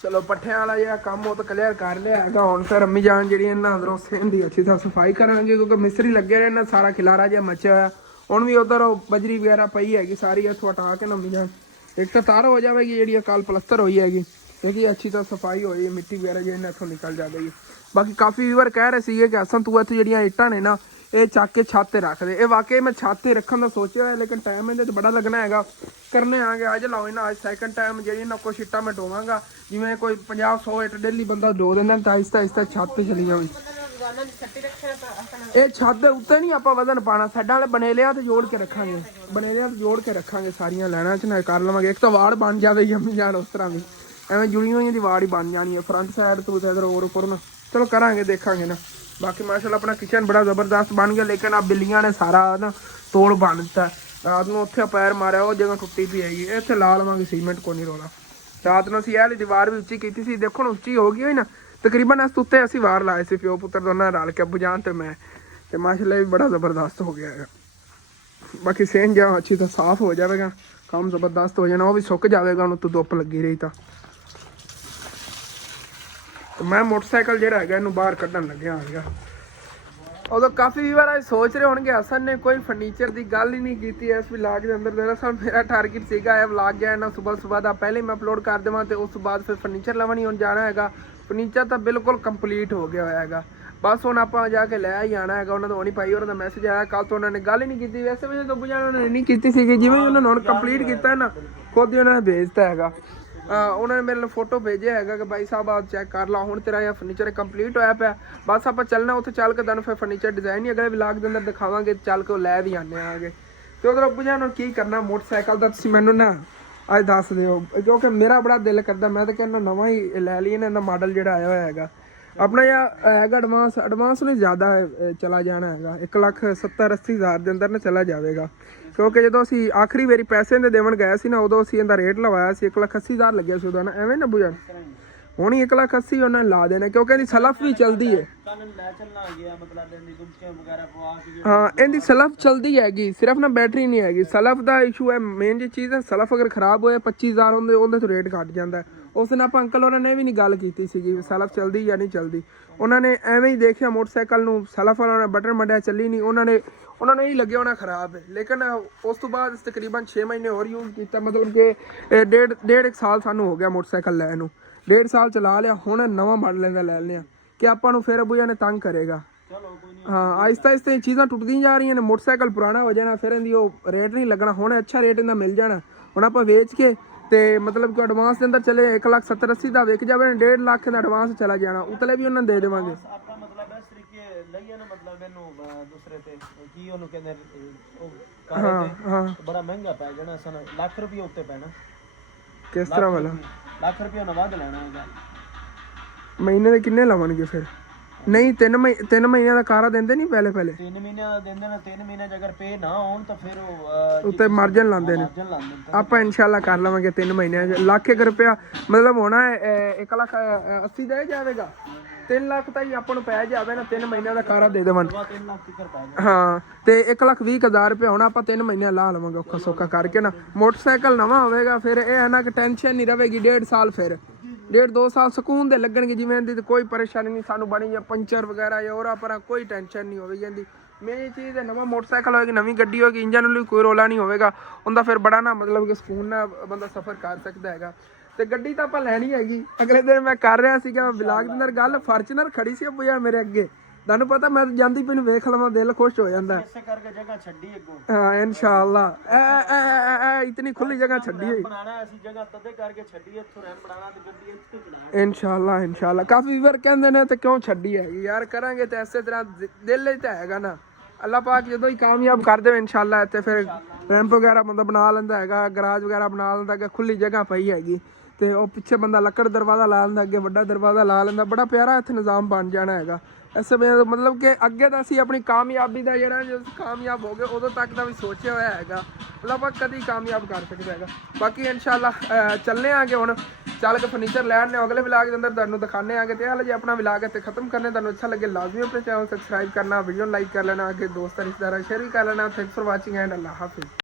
चलो पट्ठियां वाला जो काम वो तो क्लीयर कर लिया है। हुण फिर अम्मी जान जी अंदरों सेम की अच्छी तरह सफाई करांगे, क्योंकि मिस्त्री लगे रहे सारा खिलारा जिहा मचा होया। हुण भी उधर बजरी वगैरह पई हैगी सारी, इत्थों हटा के ना अम्मी जान एक तो तार हो जाएगी जी कल प्लस्तर हुई हैगी, क्योंकि अच्छी तरह सफाई होई, मिट्टी वगैरह जी इत्थों निकल जाएगी। बाकी काफ़ी व्यूअर कह रहे थे कि हसन तू इत्थे जिहड़ियां इट्टां ने ना ये चक के छत ते रख दे। ये वाकई मैं छत ते रखने का सोचा है, लेकिन टाइम इहदे बड़ा लगना है। करने आगे अज लाओ ना, अज सैकेंड टाइम जी ना कुछ इट्टां मैं डोवांगा, जिवें कोई 50-100 इट डेली बंदा डो देना, तो आहिस्ता छत ते चली जावी। ये छत दे उत्ते नहीं आपां वजन पाना, साइडां वाले बनेलियां ते जोड़ के रखांगे, बनेलियां ते जोड़ के रखांगे सारियां लैणां च ना कर लवांगे। एक तो वाड़ बन जाएगी अम्मी जान उस तरह भी, एवं जुड़ी हुई दी वाड़ ही बन जानी है फ्रंट साइड तो इधर और उपर ना। चलो करांगे देखांगे ना। बाकी माशाल्लाह अपना किचन बड़ा ज़बरदस्त बन गया, लेकिन अब बिल्लियां ने सारा ना तोड़ बन दिता। रात को उत्थे पैर मारिया, वो जगह टुट्टी पई हैगी, इत्थे ला लवांगे सीमेंट, को नहीं रौला। रात को असीं एह वाली दीवार भी उच्ची कीती सी, देखो ना उच्ची हो गई हुई ना तकरीबन। इस उत्ते असीं वार लाए सी प्यो पुत्र दोनों रल के, अब्बू जान ते मैं, ते माशाल्लाह भी बड़ा ज़बरदस्त हो गया है। बाकी सेन जहाँ अच्छी तरह साफ हो जाएगा, काम ज़बरदस्त हो जाना, वो भी सुक जाएगा उन्हें तो धुप्प लगी रही। तो मैं मोटरसाइकिल जो है बाहर कढ़न लग्या आ गया। उदों काफ़ी बार आज सोच रहे होंगे हसन ने कोई फर्नीचर की गल ही नहीं की इस व्लॉग के अंदर। दरअसल मेरा टारगेट सीगा यह व्लॉग जो है ना सुबह का पहले मैं अपलोड कर देवां, तो उस बाद फिर फर्नीचर लवन ही हुण जाना है। फर्नीचर तो बिल्कुल कंप्लीट हो गया है, बस हुण आपां जाके लै ही आना है। उन्होंने होनी पाई और मैसेज आया कल, तो उन्होंने गल ही नहीं की। वैसे वैसे तो बुझा उन्होंने नहीं की सी, जिवें उन्होंने हुण कंप्लीट किया ना खुद ही उन्होंने भेजता है। ਉਹਨਾਂ ਨੇ ਮੇਰੇ ਲਈ ਫੋਟੋ ਭੇਜਿਆ ਹੈਗਾ ਕਿ ਭਾਈ ਸਾਹਿਬ ਆਪ ਚੈੱਕ ਕਰ ਲਾ, ਹੁਣ ਤੇਰਾ ਇਹ ਫਰਨੀਚਰ ਕੰਪਲੀਟ ਹੋਇਆ ਪਿਆ, ਬਸ ਆਪਾਂ ਚੱਲਣਾ ਉੱਥੇ, ਚੱਲ ਕੇ ਤੁਹਾਨੂੰ ਫਿਰ ਫਰਨੀਚਰ ਡਿਜ਼ਾਈਨ ਹੀ ਅਗਲੇ ਵਲੌਗ ਦੇ ਅੰਦਰ ਦਿਖਾਵਾਂਗੇ, ਚੱਲ ਕੇ ਉਹ ਲੈ ਵੀ ਆਨੇ ਆਗੇ। ਤੇ ਉਧਰ ਅੱਬੂ ਜਾਨ ਨੂੰ ਕੀ ਕਰਨਾ ਮੋਟਰਸਾਈਕਲ ਦਾ, ਤੁਸੀਂ ਮੈਨੂੰ ਨਾ ਅੱਜ ਦੱਸ ਦਿਓ, ਕਿਉਂਕਿ ਮੇਰਾ ਬੜਾ ਦਿਲ ਕਰਦਾ, ਮੈਂ ਤਾਂ ਕਹਿੰਦਾ ਨਵਾਂ ਹੀ ਲੈ ਲਈਏ ਨਾ, ਇਹਦਾ ਮਾਡਲ ਜਿਹੜਾ ਆਇਆ ਹੋਇਆ ਹੈਗਾ ਆਪਣਾ ਹੈਗਾ ਐਡਵਾਂਸ ਨਹੀਂ ਜ਼ਿਆਦਾ ਚਲਾ ਜਾਣਾ ਹੈਗਾ, 1,70,80,000 ਦੇ ਅੰਦਰ ਨਾ ਚਲਾ ਜਾਵੇਗਾ, ਕਿਉਂਕਿ ਜਦੋਂ ਅਸੀਂ ਆਖਰੀ ਵਾਰੀ ਪੈਸੇ ਦੇ ਦੇਵਣ ਗਏ ਸੀ ਨਾ, ਉਦੋਂ ਅਸੀਂ ਇਹਦਾ ਰੇਟ ਲਵਾਇਆ ਸੀ 1,80,000 ਲੱਗਿਆ ਸੀ ਉਦੋਂ ਨਾ, ਐਵੇਂ ਨਾ ਬੁਝਣ ਹੁਣ 1,80,000 ਉਹਨਾਂ ਨੇ ਲਾ ਦੇਣਾ, ਕਿਉਂਕਿ ਇਹਦੀ ਸਲਫ ਵੀ ਚੱਲਦੀ ਹੈ। ਹਾਂ ਇਹਦੀ ਸਲਫ ਚਲਦੀ ਹੈਗੀ, ਸਿਰਫ ਨਾ ਬੈਟਰੀ ਨਹੀਂ ਹੈਗੀ, ਸਲਫ ਦਾ ਇਸ਼ੂ ਹੈ ਮੇਨ ਜੀ ਚੀਜ਼ ਹੈ। ਸਲਫ ਅਗਰ ਖਰਾਬ ਹੋਇਆ 25,000 ਉਹਦੇ ਤੋਂ ਰੇਟ ਘੱਟ ਜਾਂਦਾ। ਉਸ ਦਿਨ ਆਪਾਂ ਅੰਕਲ ਉਹਨਾਂ ਨੇ ਵੀ ਨਹੀਂ ਗੱਲ ਕੀਤੀ ਸੀਗੀ ਸਲਫ ਚਲਦੀ ਜਾਂ ਨਹੀਂ ਚਲਦੀ, ਉਹਨਾਂ ਨੇ ਐਵੇਂ ਹੀ ਦੇਖਿਆ ਮੋਟਰਸਾਈਕਲ ਨੂੰ, ਸਲਫ ਵਾਲਾ ਬਟਨ ਮੰਡਿਆ ਚੱਲੀ ਨਹੀਂ, ਉਹਨਾਂ ਨੂੰ ਇਹ ਲੱਗਿਆ ਹੋਣਾ ਖਰਾਬ ਹੈ। ਲੇਕਿਨ ਉਸ ਤੋਂ ਬਾਅਦ ਤਕਰੀਬਨ 6 ਮਹੀਨੇ ਹੋਰ ਯੂਜ਼ ਕੀਤਾ, ਮਤਲਬ ਕਿ ਡੇਢ ਸਾਲ ਸਾਨੂੰ ਹੋ ਗਿਆ ਮੋਟਰਸਾਈਕਲ ਲੈਣ ਨੂੰ, 1.5 ਸਾਲ ਚਲਾ ਲਿਆ, ਹੁਣ ਨਵਾਂ ਮਾਡਲ ਇਹਦਾ ਲੈ ਲਿਆ ਕਿ ਆਪਾਂ ਨੂੰ ਫਿਰ ਅਬੂਆ ਨੇ ਤੰਗ ਕਰੇਗਾ। ਹਾਂ ਆਹਿਸਤਾ ਆਹਿਸਤਾ ਇਹ ਚੀਜ਼ਾਂ ਟੁੱਟਦੀਆਂ ਜਾ ਰਹੀਆਂ ਨੇ, ਮੋਟਰਸਾਈਕਲ ਪੁਰਾਣਾ ਹੋ ਜਾਣਾ, ਫਿਰ ਇਹਦੀ ਉਹ ਰੇਟ ਨਹੀਂ ਲੱਗਣਾ, ਹੁਣ ਅੱਛਾ ਰੇਟ ਇਹਦਾ ਮਿਲ ਜਾਣਾ। ਹੁਣ ਆਪਾਂ ਵੇਚ ਕੇ ਤੇ ਮਤਲਬ ਕਿ ਐਡਵਾਂਸ ਦੇ ਅੰਦਰ ਚਲੇ 1,70,80,000 ਦਾ ਵਿਕ ਜਾਵੇ, 1.5 ਲੱਖ ਦਾ ਐਡਵਾਂਸ ਚਲਾ ਜਾਣਾ, ਉਤਲੇ ਵੀ ਉਹਨਾਂ ਨੂੰ ਦੇ ਦੇਵਾਂਗੇ। ਆਪਾਂ ਮਤਲਬ ਇਸ ਤਰੀਕੇ ਲਈਏ ਨਾ, ਮਤਲਬ ਇਹਨੂੰ ਦੂਸਰੇ ਤੇ ਕੀ ਉਹਨੂੰ ਕਹਿੰਦੇ ਉਹ ਹਾਂ ਬੜਾ ਮਹਿੰਗਾ ਪੈ ਜਾਣਾ, ਸਾਨੂੰ ਲੱਖ ਰੁਪਏ ਉੱਤੇ ਪੈਣਾ। ਕਿਸ ਤਰ੍ਹਾਂ ਵਾਲਾ ਲੱਖ ਰੁਪਏ ਨਾਲ ਵੱਧ ਲੈਣਾ ਹੈਗਾ, ਮਹੀਨੇ ਦੇ ਕਿੰਨੇ ਲਵਣਗੇ ਫਿਰ? ਨਹੀਂ 3 ਮਹੀਨਿਆਂ ਦਾ ਕਾਰਾ ਦਿੰਦੇ ਨਹੀਂ ਪਹਿਲੇ 3 ਮਹੀਨਿਆਂ ਦਾ ਦਿੰਦੇ ਨੇ, 3 ਮਹੀਨੇ ਅਗਰ ਪੇ ਨਾ ਹੋਣ ਤਾਂ ਫਿਰ ਉਹ ਉੱਤੇ ਮਾਰਜਨ ਲਾਉਂਦੇ ਨੇ। ਆਪਾਂ ਇਨਸ਼ਾਅੱਲਾ ਕਰ ਲਵਾਂਗੇ 3 ਮਹੀਨਿਆਂ ਚ, ਲੱਖ ਰੁਪਇਆ ਮਤਲਬ ਹੋਣਾ 1,80,000 ਦਾ ਜਾਵੇਗਾ, 3 ਲੱਖ ਤਾਂ ਹੀ ਆਪਾਂ ਨੂੰ ਪੈ ਜਾਵੇ ਨਾ, 3 ਮਹੀਨਿਆਂ ਦਾ ਕਾਰਾ ਦੇ ਦੇਵਣ। ਹਾਂ ਤੇ 1,20,000 ਰੁਪਇਆ ਹੋਣਾ, ਆਪਾਂ 3 ਮਹੀਨੇ ਲਾ ਲਵਾਂਗੇ ਔਖਾ ਸੌਖਾ ਕਰਕੇ ਨਾ। ਮੋਟਰਸਾਈਕਲ ਨਵਾਂ ਹੋਵੇਗਾ, ਫਿਰ ਇਹ ਹੈ ਨਾ ਕਿ ਟੈਨਸ਼ਨ ਨਹੀਂ ਰਹੇਗੀ, 1.5 ਸਾਲ ਫਿਰ 1.5-2 ਸਾਲ ਸਕੂਨ ਦੇ ਲੱਗਣਗੇ, ਜਿਵੇਂ ਇਹਦੀ ਕੋਈ ਪਰੇਸ਼ਾਨੀ ਨਹੀਂ ਸਾਨੂੰ ਬਣੀ, ਜਾਂ ਪੰਚਰ ਵਗੈਰਾ ਜਾਂ ਹੋਰ ਪਰ ਕੋਈ ਟੈਨਸ਼ਨ ਨਹੀਂ ਹੋਵੇਗੀ ਇਹਦੀ। ਮੇਨ ਚੀਜ਼ ਹੈ ਨਵਾਂ ਮੋਟਰਸਾਈਕਲ ਹੋਏਗੀ, ਨਵੀਂ ਗੱਡੀ ਹੋਏਗੀ, ਇੰਜਨ ਨੂੰ ਕੋਈ ਰੋਲਾ ਨਹੀਂ ਹੋਵੇਗਾ ਉਹਦਾ, ਫਿਰ ਬੜਾ ਨਾ ਮਤਲਬ ਕਿ ਸਕੂਨ ਨਾਲ ਬੰਦਾ ਸਫ਼ਰ ਕਰ ਸਕਦਾ ਹੈਗਾ। ਤੇ ਗੱਡੀ ਤਾਂ ਆਪਾਂ ਲੈਣੀ ਹੈਗੀ। ਅਗਲੇ ਦਿਨ ਮੈਂ ਕਰ ਰਿਹਾ ਸੀਗਾ ਵਲੌਗ ਦੇ ਅੰਦਰ ਗੱਲ, ਫਾਰਚੂਨਰ ਖੜੀ ਸੀ ਅੱਬੂ ਯਾਰ ਮੇਰੇ ਅੱਗੇ, ਤੁਹਾਨੂੰ ਪਤਾ ਮੈਂ ਜਾਂਦੀ ਪਈ ਨੂੰ ਵੇਖ ਲਵਾਂ ਦਿਲ ਖੁਸ਼ ਹੋ ਜਾਂਦਾ। ਇਸੇ ਕਰਕੇ ਜਗ੍ਹਾ ਛੱਡੀ ਅੱਗੋਂ। ਹਾਂ ਇਨਸ਼ਾਅੱਲਾ ਇਤਨੀ ਖੁੱਲੀ ਜਗ੍ਹਾ ਛੱਡੀ ਹੈ, ਬਣਾਣਾ ਅਸੀਂ ਜਗ੍ਹਾ ਤਦੇ ਕਰਕੇ ਛੱਡੀ, ਇੱਥੋਂ ਰੈਂਪ ਬਣਾਣਾ ਤੇ ਗੱਡੀ ਇੱਥੇ ਚੜਾਣਾ। ਇਨਸ਼ਾਅੱਲਾ ਕਾਫੀ ਵਾਰ ਕਹਿੰਦੇ ਨੇ ਤੇ ਕਿਉਂ ਛੱਡੀ ਹੈਗੀ ਯਾਰ, ਕਰਾਂਗੇ ਤੇ ਇਸੇ ਤਰ੍ਹਾਂ ਦਿਲ ਵਿੱਚ ਤਾਂ ਹੈਗਾ ਨਾ। ਅੱਲਾਹ ਪਾਕ ਜਦੋਂ ਹੀ ਕਾਮਯਾਬ ਕਰ ਦੇਵੇ ਇਨਸ਼ਾਅੱਲਾ, ਇੱਥੇ ਫਿਰ ਰੈਂਪ ਵਗੈਰਾ ਬੰਦਾ ਬਣਾ ਲੈਂਦਾ ਹੈਗਾ, ਗਰਾਜ ਵਗੈਰਾ ਬਣਾ ਲੈਂਦਾ ਹੈਗਾ, ਖੁੱਲੀ ਜਗ੍ਹਾ ਪਈ ਹੈਗੀ, ਤੇ ਉਹ ਪਿੱਛੇ ਬੰਦਾ ਲੱਕੜ ਦਰਵਾਜ਼ਾ ਲਾ ਲੈਂਦਾ, ਅੱਗੇ ਵੱਡਾ ਦਰਵਾਜ਼ਾ ਲਾ ਲੈਂਦਾ, ਬੜਾ ਪਿਆਰਾ ਇੱਥੇ ਨਿਜ਼ਾਮ ਬਣ ਜਾਣਾ ਹੈਗਾ। ਇਸ ਮਤਲਬ ਕਿ ਅੱਗੇ ਤਾਂ ਅਸੀਂ ਆਪਣੀ ਕਾਮਯਾਬੀ ਦਾ ਜਿਹੜਾ ਜਦੋਂ ਕਾਮਯਾਬ ਹੋ ਗਏ ਉਦੋਂ ਤੱਕ ਦਾ ਵੀ ਸੋਚਿਆ ਹੋਇਆ ਹੈਗਾ, ਮਤਲਬ ਆਪਾਂ ਕਦੀ ਕਾਮਯਾਬ ਕਰ ਸਕਦਾ ਹੈਗਾ। ਬਾਕੀ ਇਨਸ਼ਾਅੱਲਾ ਚੱਲਨੇ ਆਗੇ, ਹੁਣ ਚੱਲ ਕੇ ਫਰਨੀਚਰ ਲੈਣ ਨੇ, ਅਗਲੇ ਵਲੌਗ ਦੇ ਅੰਦਰ ਤੁਹਾਨੂੰ ਦਿਖਾਣੇ ਆਗੇ। ਤੇ ਹਾਲੇ ਜੇ ਆਪਣਾ ਵਲੌਗ ਇੱਥੇ ਖਤਮ ਕਰਨੇ, ਤੁਹਾਨੂੰ ਅੱਛਾ ਲੱਗੇ ਲਾਜ਼ਮੀ ਆਪਣੇ ਚੈਨਲ ਸਬਸਕ੍ਰਾਈਬ ਕਰਨਾ, ਵੀਡੀਓ ਲਾਈਕ ਕਰ ਲੈਣਾ, ਅੱਗੇ ਦੋਸਤਾਂ ਰਿਸ਼ਤੇਦਾਰਾਂ ਸ਼ੇਅਰ ਵੀ ਕਰ ਲੈਣਾ। Thanks for watching and Allah Hafiz.